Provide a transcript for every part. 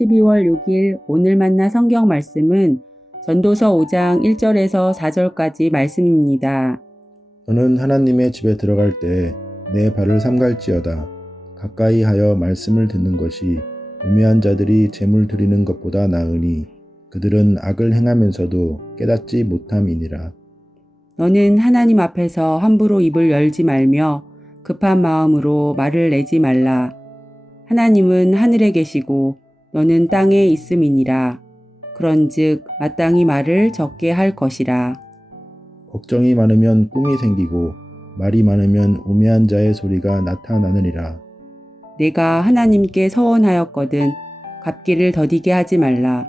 12월 6일 오늘 만나 성경 말씀은 전도서 5장 1절에서 4절까지 말씀입니다. 너는 하나님의 집에 들어갈 때 내 발을 삼갈지어다. 가까이 하여 말씀을 듣는 것이 우매한 자들이 제물 드리는 것보다 나으니 그들은 악을 행하면서도 깨닫지 못함이니라. 너는 하나님 앞에서 함부로 입을 열지 말며 급한 마음으로 말을 내지 말라. 하나님은 하늘에 계시고 너는 땅에 있음이니라. 그런즉 마땅히 말을 적게 할 것이라. 걱정이 많으면 꿈이 생기고 말이 많으면 우매한 자의 소리가 나타나느니라. 내가 하나님께 서원하였거든 갚기를 더디게 하지 말라.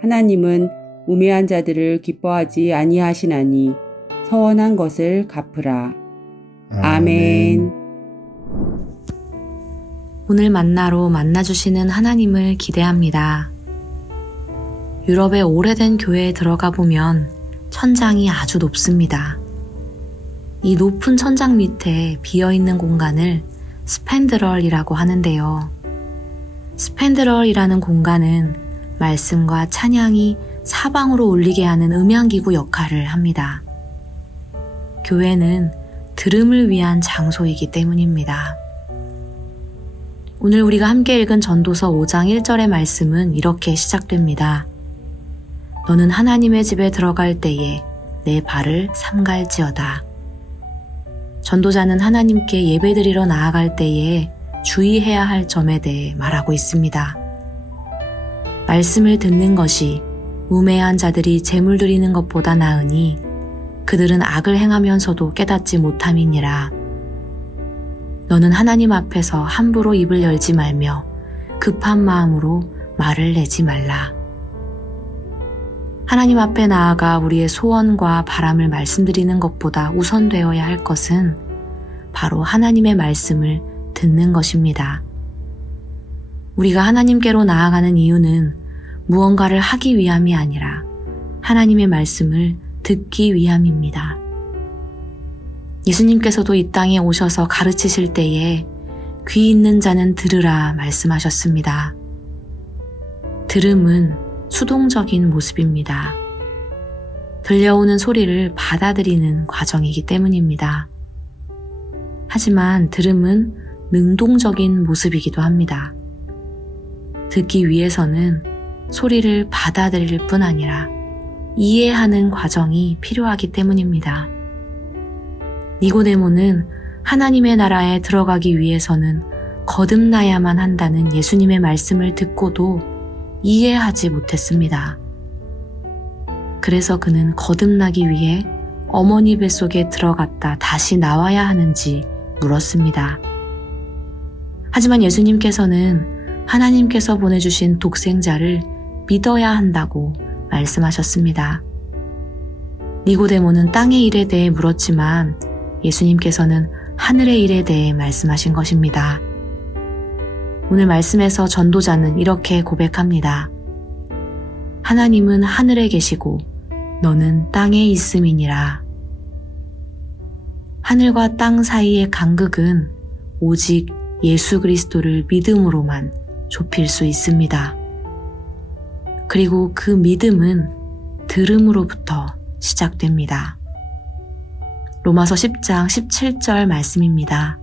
하나님은 우매한 자들을 기뻐하지 아니하시나니 서원한 것을 갚으라. 아멘. 오늘 만나로 만나주시는 하나님을 기대합니다. 유럽의 오래된 교회에 들어가 보면 천장이 아주 높습니다. 이 높은 천장 밑에 비어있는 공간을 스펜드럴이라고 하는데요. 스펜드럴이라는 공간은 말씀과 찬양이 사방으로 울리게 하는 음향기구 역할을 합니다. 교회는 들음을 위한 장소이기 때문입니다. 오늘 우리가 함께 읽은 전도서 5장 1절의 말씀은 이렇게 시작됩니다. 너는 하나님의 집에 들어갈 때에 내 발을 삼갈지어다. 전도자는 하나님께 예배드리러 나아갈 때에 주의해야 할 점에 대해 말하고 있습니다. 말씀을 듣는 것이 우매한 자들이 제물 드리는 것보다 나으니 그들은 악을 행하면서도 깨닫지 못함이니라. 너는 하나님 앞에서 함부로 입을 열지 말며 급한 마음으로 말을 내지 말라. 하나님 앞에 나아가 우리의 소원과 바람을 말씀드리는 것보다 우선되어야 할 것은 바로 하나님의 말씀을 듣는 것입니다. 우리가 하나님께로 나아가는 이유는 무언가를 하기 위함이 아니라 하나님의 말씀을 듣기 위함입니다. 예수님께서도 이 땅에 오셔서 가르치실 때에 귀 있는 자는 들으라 말씀하셨습니다. 들음은 수동적인 모습입니다. 들려오는 소리를 받아들이는 과정이기 때문입니다. 하지만 들음은 능동적인 모습이기도 합니다. 듣기 위해서는 소리를 받아들일 뿐 아니라 이해하는 과정이 필요하기 때문입니다. 니고데모는 하나님의 나라에 들어가기 위해서는 거듭나야만 한다는 예수님의 말씀을 듣고도 이해하지 못했습니다. 그래서 그는 거듭나기 위해 어머니 뱃속에 들어갔다 다시 나와야 하는지 물었습니다. 하지만 예수님께서는 하나님께서 보내주신 독생자를 믿어야 한다고 말씀하셨습니다. 니고데모는 땅의 일에 대해 물었지만 예수님께서는 하늘의 일에 대해 말씀하신 것입니다. 오늘 말씀에서 전도자는 이렇게 고백합니다. 하나님은 하늘에 계시고 너는 땅에 있음이니라. 하늘과 땅 사이의 간극은 오직 예수 그리스도를 믿음으로만 좁힐 수 있습니다. 그리고 그 믿음은 들음으로부터 시작됩니다. 로마서 10장 17절 말씀입니다.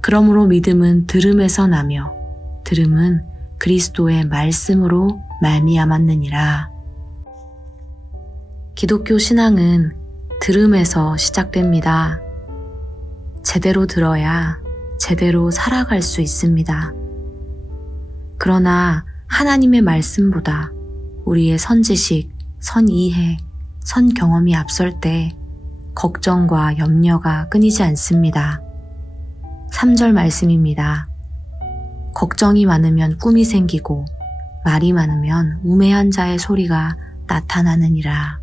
그러므로 믿음은 들음에서 나며 들음은 그리스도의 말씀으로 말미암았느니라. 기독교 신앙은 들음에서 시작됩니다. 제대로 들어야 제대로 살아갈 수 있습니다. 그러나 하나님의 말씀보다 우리의 선지식, 선이해, 선경험이 앞설 때 걱정과 염려가 끊이지 않습니다. 3절 말씀입니다. 걱정이 많으면 꿈이 생기고 말이 많으면 우매한 자의 소리가 나타나느니라.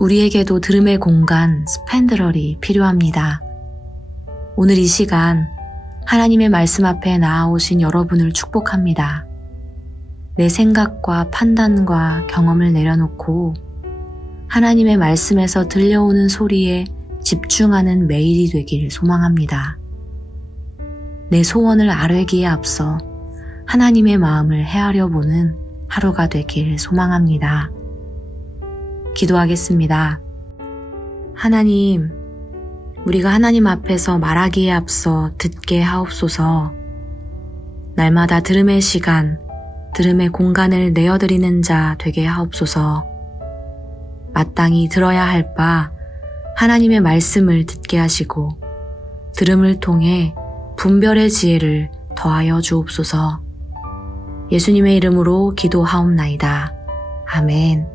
우리에게도 들음의 공간 스펜드럴이 필요합니다. 오늘 이 시간 하나님의 말씀 앞에 나아오신 여러분을 축복합니다. 내 생각과 판단과 경험을 내려놓고 하나님의 말씀에서 들려오는 소리에 집중하는 매일이 되길 소망합니다. 내 소원을 아뢰기에 앞서 하나님의 마음을 헤아려 보는 하루가 되길 소망합니다. 기도하겠습니다. 하나님, 우리가 하나님 앞에서 말하기에 앞서 듣게 하옵소서. 날마다 들음의 시간, 들음의 공간을 내어드리는 자 되게 하옵소서. 마땅히 들어야 할 바 하나님의 말씀을 듣게 하시고 들음을 통해 분별의 지혜를 더하여 주옵소서. 예수님의 이름으로 기도하옵나이다. 아멘.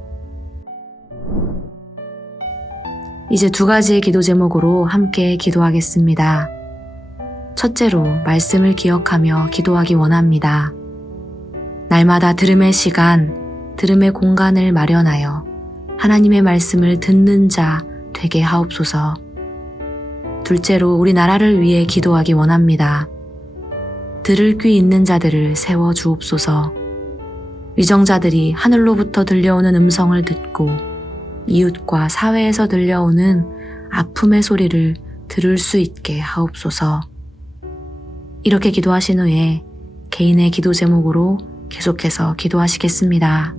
이제 두 가지의 기도 제목으로 함께 기도하겠습니다. 첫째로 말씀을 기억하며 기도하기 원합니다. 날마다 들음의 시간, 들음의 공간을 마련하여 하나님의 말씀을 듣는 자 되게 하옵소서. 둘째로 우리나라를 위해 기도하기 원합니다. 들을 귀 있는 자들을 세워 주옵소서. 위정자들이 하늘로부터 들려오는 음성을 듣고 이웃과 사회에서 들려오는 아픔의 소리를 들을 수 있게 하옵소서. 이렇게 기도하신 후에 개인의 기도 제목으로 계속해서 기도하시겠습니다.